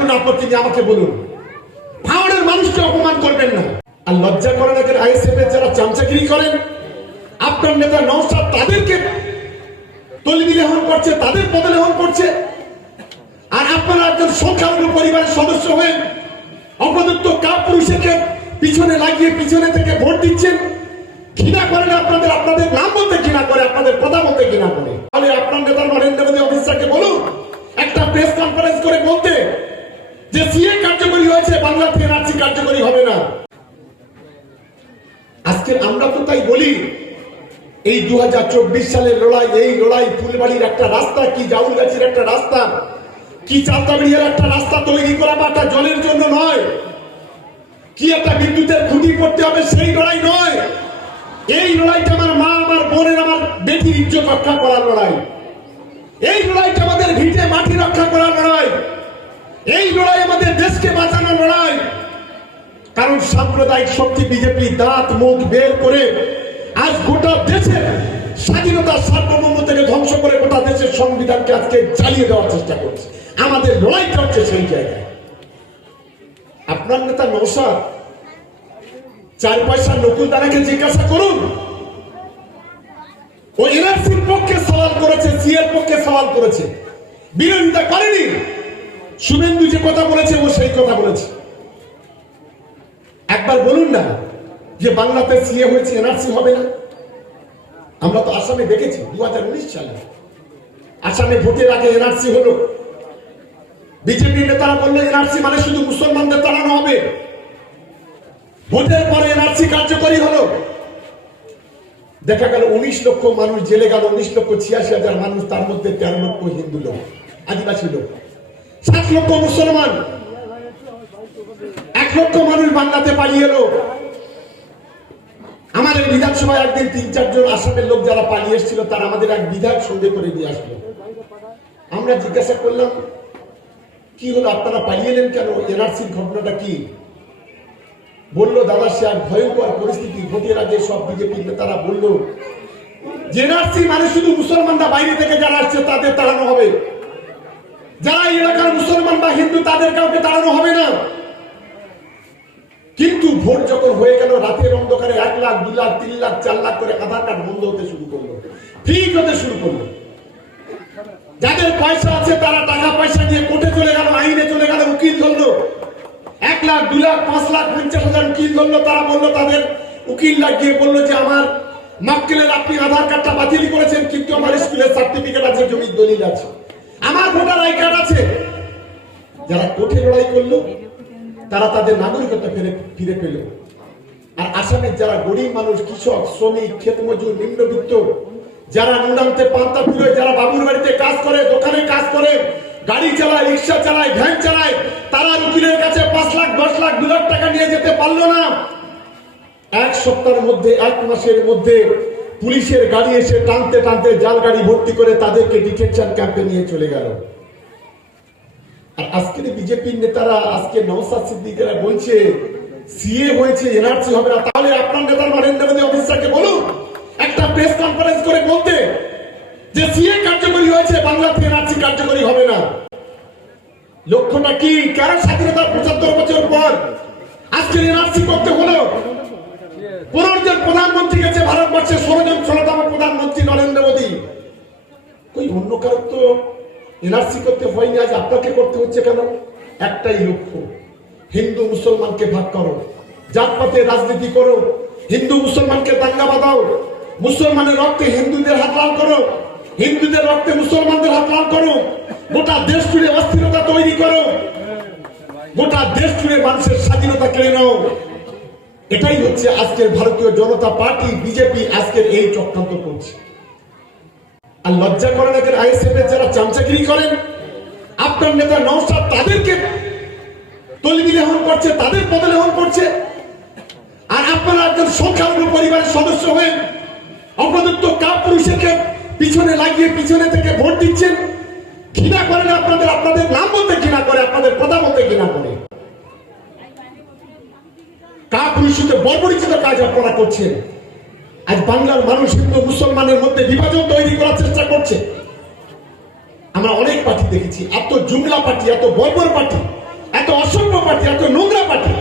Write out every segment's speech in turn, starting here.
কোনো আপত্তি নেই আমাকে বলুন। ভাঙড়ের মানুষকে অপমান করবেন না। আর লজ্জা করেন এদের আইএসএফ এর যারা চামচাগিরি করেন, আপনার নেতা নওশাদ তাদেরকে তলবিলেহন করছে, তাদের পদলেহন করছে। আর আপনারা একজন সংখ্যালঘু পরিবারের সদস্য হয়ে অপদত্ত কাপ পুরুষকে পিছনে লাগিয়ে পিছনে থেকে ভোট দিচ্ছেন। ঘৃণা করেন আপনাদের আপনাদের নাম বলতে ঘৃণা করে, আপনাদের কথা বলতে ঘৃণা করে। তাহলে আপনার নেতা নরেন্দ্র অফিসারকে বলুন একটা প্রেস কনফারেন্স করে বলতে যে সিএ কার্যকরী হয়েছে বাংলাতে কার্যকরী হবে না। আজকে আমরা তো তাই বলি, এই দু সালের লড়াই, এই লড়াই ফুলবাড়ির একটা রাস্তা, কি জাউল গাছের একটা রাস্তা, কি চালতাবাড়িয়ার একটা রাস্তা তৈরি করা বা একটা জলের জন্য নয়? কি একটা বিদ্যুতের খুঁটি পড়তে হবে সেই লড়াই নয়। এই লড়াইটা আমার মা, আমার বোনের, আমার বেটির ইজ্জত রক্ষা করার লড়াই। এই লড়াইটা আমাদের ভিটে মাটি রক্ষা করার লড়াই। এই লড়াই আমাদের দেশকে বাঁচানোর লড়াই। কারণ সাম্প্রদায়িক শক্তি বিজেপি দাঁত, মুখ বের করে আজ গোটা দেশের স্বাধীনতা, সার্বভৌমত্বকে ধ্বংস করে গোটা দেশের সংবিধানকে আজকে চালিয়ে দেওয়ার চেষ্টা করছে। আমাদের লড়াইটা হচ্ছে সেই জায়গায়। আপনার নেতা নৌসাদ চার পয়সা নকুল দানাকে জিজ্ঞাসা করুন। ও এনআরসির পক্ষে সওয়াল করেছে, সিএর পক্ষে সওয়াল করেছে। বিরোধিতা করেনি। শুভেন্দু যে কথা বলেছে, ও সেই কথা বলেছে। একবার বলুন না যে বাংলাতে সিএ হয়েছে, এনআরসি হবে না। আমরা তো আসামে দেখেছি দু হাজার উনিশ সালে। আসামে ভোটের আগে এনআরসি হলো। বিজেপি নেতারা বলল, এনআরসি মানে শুধু মুসলমানদের তাড়ানো হবে। ভোটের পরে এনআরসি কার্যকরী হলো। দেখা গেল, উনিশ লক্ষ মানুষ জেলে গেল, উনিশ লক্ষ ছিয়াশি হাজার মানুষ, তার মধ্যে তেরো লক্ষ হিন্দু লোক, আদিবাসী লোক। সাত লক্ষ মুসলমান, এক লক্ষ মানুষ বাংলাতে পালিয়ে এলো। আমাদের বিধানসভায় একদিন তিন, চারজন আসামের লোক যারা পালিয়ে এসেছিল, তারা আমাদের এক বিধায়ক সন্ধে করে দিয়ে আসলো। আমরা জিজ্ঞাসা করলাম, কি হলো? আপনারা পালিয়ে এলেন কেন? এনআরসির ঘটনাটা কি? বলল, দাদা, সে এক ভয়ঙ্কর পরিস্থিতি। ভোটের আগে সব বিজেপি নেতারা বলল, যে এনআরসি মানে শুধু মুসলমানরা বাইরে থেকে যারা আসছে, তাদের তাড়ানো হবে। যারা এলাকার মুসলমান বা হিন্দু, তাদের কাউকে তাড়ানো হবে না। কিন্তু ভোট যখন হয়ে গেল, রাতের অন্ধকারে এক লাখ, দু লাখ, তিন লাখ, চার লাখ করে আধার কার্ড বন্ধ হতে শুরু করল। ঠিক হতে শুরু করল। যাদের পয়সা আছে, তারা টাকা পয়সা দিয়ে কোর্টে চলে গেল, আইনে চলে গেল, উকিল ধরলো। এক লাখ, দু লাখ, পাঁচ লাখ, পঞ্চাশ হাজার উকিল ধরলো, তারা বলল, তাদের উকিল লাগিয়ে বলল যে, আমার মক্কেলের আপনি আধার কার্ডটা বাতিল করেছেন, কিন্তু আমার স্কুলের সার্টিফিকেট আছে, জমির দলিল আছে। যারা কোর্টে লড়াই করল, তারা তাদের নাগরিকত্ব ফিরে পেল। আর আসামের যারা গরিব মানুষ, কৃষক, শ্রমিক ক্ষেত মজুর নিম্নবিত্ত, যারা নুনান্তে পান্তা ফুলে যারা বাবুর বাড়িতে কাজ করে, দোকানে কাজ করে, গাড়ি চালায়, রিক্সা চালায়, ভ্যান চালায়, তারা উকিলের কাছে পাঁচ লাখ, দশ লাখ, দু লাখ টাকা নিয়ে যেতে পারল না। এক সপ্তাহের মধ্যে, এক মাসের মধ্যে পুলিশের গাড়ি এসে টানতে টানতে জাল গাড়ি ভর্তি করে তাদেরকে ডিটেনশন ক্যাম্পে নিয়ে চলে গেল। আর আজকের বিজেপির নেতারা, আজকে সিদ্দিকেরা বলছে, সিএ হয়েছে, এনআরসি হবে না। তাহলে আপনার নেতা নরেন্দ্র মোদী অফিসারকে বলুন, একটা প্রেস কনফারেন্স করে বলতে, যে সিএ কার্যকরী হয়েছে বাংলাতে এনআরসি কার্যকরী হবে না। লক্ষ্যটা কি? কারও স্বাধীনতার পঁচাত্তর বছর পর আজকে এনআরসি করতে হলো? পনেরো প্রধানমন্ত্রী গেছে ভারতবর্ষের ষোলো জন ষোলোতম প্রধানমন্ত্রী নরেন্দ্র মোদী তো এনআরসি করতে হয়নি, আজ আপনাকে করতে হচ্ছে কেন? একটাই লক্ষ্য, হিন্দু মুসলমানকে ভাগ করো। জাতপাতের রাজনীতি করো, হিন্দু মুসলমানকে দাঙ্গা বাঁধাও। মুসলমানের রক্তে হিন্দুদের হাত লাল করো, হিন্দুদের রক্তে মুসলমানদের হাত লাল করো। গোটা দেশ জুড়ে অস্থিরতা তৈরি করো। গোটা দেশ জুড়ে মানুষের স্বাধীনতা কেড়ে নাও। এটাই হচ্ছে আজকের ভারতীয় জনতা পার্টি, বিজেপি আজকের এই চক্রান্ত করছে। আর লজ্জা করেন এদের আইএসএফ এর যারা চামচাগিরি করেন? আপনার নেতা নওশাদ তাদেরকে তলবিলেহন করছে, তাদের পদলেহন করছে। আর আপনারা একজন সংখ্যালঘু পরিবারের সদস্য হয়ে অপদত্ত কাপ পুরুষকে পিছনে লাগিয়ে পিছনে থেকে ভোট দিচ্ছেন। ঘৃণা করেন আপনাদের? আপনাদের নাম বলতে ঘৃণা করে, আপনাদের কথা বলতে ঘৃণা করে। কাপ পুরুষকে বর্বরিচিত কাজ আপনারা করছেন। আজ বাংলার মানুষ হিন্দু মুসলমানের মধ্যে বিভাজন তৈরি করার চেষ্টা করছে। আমরা অনেক পার্টি দেখেছি, এত জুমলা পার্টি, এত বর্বর পার্টি, এত অসভ্য পার্টি, এত নোংরা পার্টি।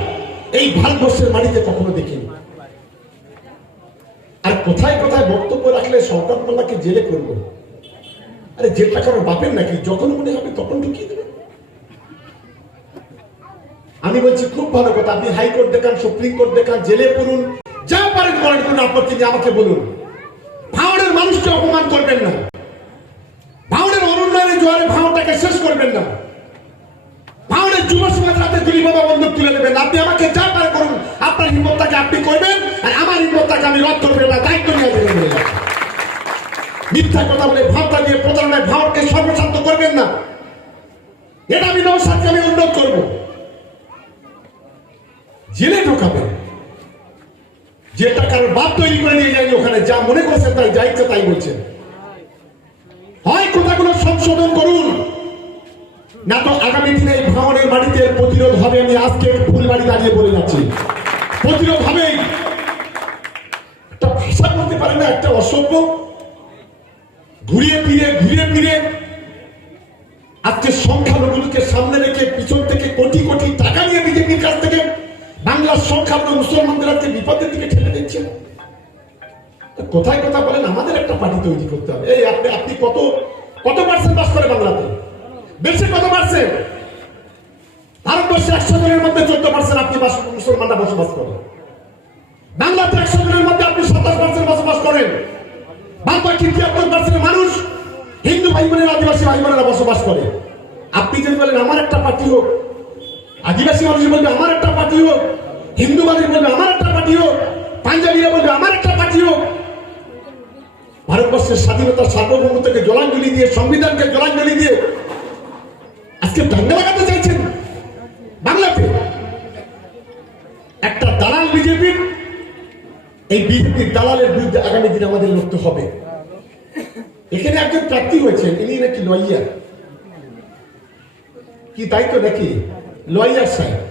এই ভারতবর্ষের মাটিতে কখনো দেখিনি। আর কোথায় কোথায় বক্তব্য রাখলে সরকার মোল্লাকে জেলে করব? আরে জেলটা কারও বাপের নাকি, যখন মনে হবে তখন ঢুকিয়ে দেবে। আমি বলছি, খুব ভালো কথা, আপনি হাইকোর্ট দেখান, সুপ্রিম কোর্ট দেখান, জেলে পড়ুন। যা পারেন করেন কোনো আপত্তি নেই, আমাকে বলুন। ভাঙড়ের মানুষকে অপমান করবেন না। ভাঙড়ের অনুন্নয়নের জোয়ারে ভাঙড়টাকে শেষ করবেন না। ভাঙড়ের যুব সমাজ রাতে দুই বাবা বন্ধুক তুলে নেবেন। আপনি আমাকে যা পারে করুন, আপনার হিম্মতটাকে আপনি করবেন, আর আমার হিম্মতটাকে আমি রদ করবেন না, দায়িত্ব নিয়ে দেবেন মিথ্যা কথা বলে ভাবটা দিয়ে প্রতারণায় ভাবকে সর্বশান্ত করবেন না। এটা আমি নৌসাদকে আমি উন্নত করব। জেলে ঢোকাবেন। যে টাকার বাদ তৈরি করে নিয়ে যায়নি ওখানে, যা মনে করছেন তাই যা ইচ্ছে তাই বলছেন। হয় কথাগুলো সংশোধন করুন। না তো আগামী দিনে এই ভ্রমণের এর প্রতিরোধ হবে, আমি আজকে ফুলবাড়ি দাঁড়িয়ে বলে যাচ্ছি। প্রতিরোধ হবেই একটা ভাষা বলতে পারে না, একটা অসভ্য। ঘুরিয়ে ফিরে ঘুরিয়ে ফিরে আজকে সংখ্যালঘুগুলোকে সামনে রেখে পিছন বাংলার সংখ্যালঘু মুসলমানদের আজকে বিপদের দিকে ঠেলে দিচ্ছে তো কোথায় কথা বলেন? আমাদের একটা পার্টি তৈরি করতে হবে। এই, আপনি আপনি কত কত পার্সেন্ট বাস করে বাংলাতে? বেশি কত পার্সেন্ট ভারতবর্ষে একশো জনের মধ্যে চোদ্দ পার্সেন্ট আপনি মুসলমানরা বসবাস করেন। বাংলাতে একশো জনের মধ্যে আপনি সাতাশ পার্সেন্ট বসবাস করেন। বাদ বাকি তিয়াত্তর পার্সেন্ট মানুষ হিন্দু ভাই বোনের আদিবাসী ভাই বোনেরা বসবাস করে। আপনি যদি বলেন, আমার একটা পার্টি হোক, আদিবাসী মানুষ বলবে, আমার একটা পার্টি হোক। হিন্দু বলবে আমার একটা পার্টি হোক পাঞ্জাবিরা বলবে আমার একটা পার্টি হোক ভারতবর্ষের স্বাধীনতার সার্বভৌমত্বকে জলাঞ্জলি দিয়ে, সংবিধানকে জলাঞ্জলি দিয়ে আজকে দাঙ্গা লাগাতে চাইছেন বাংলাতে। একটা দালাল বিজেপির এই বিজেপির দালালের বিরুদ্ধে আগামী দিনে আমাদের লড়তে হবে। এখানে একজন প্রার্থী হয়েছেন, ইনি নাকি লয়ার। কি তো নাকি? লয়ার সাহেব।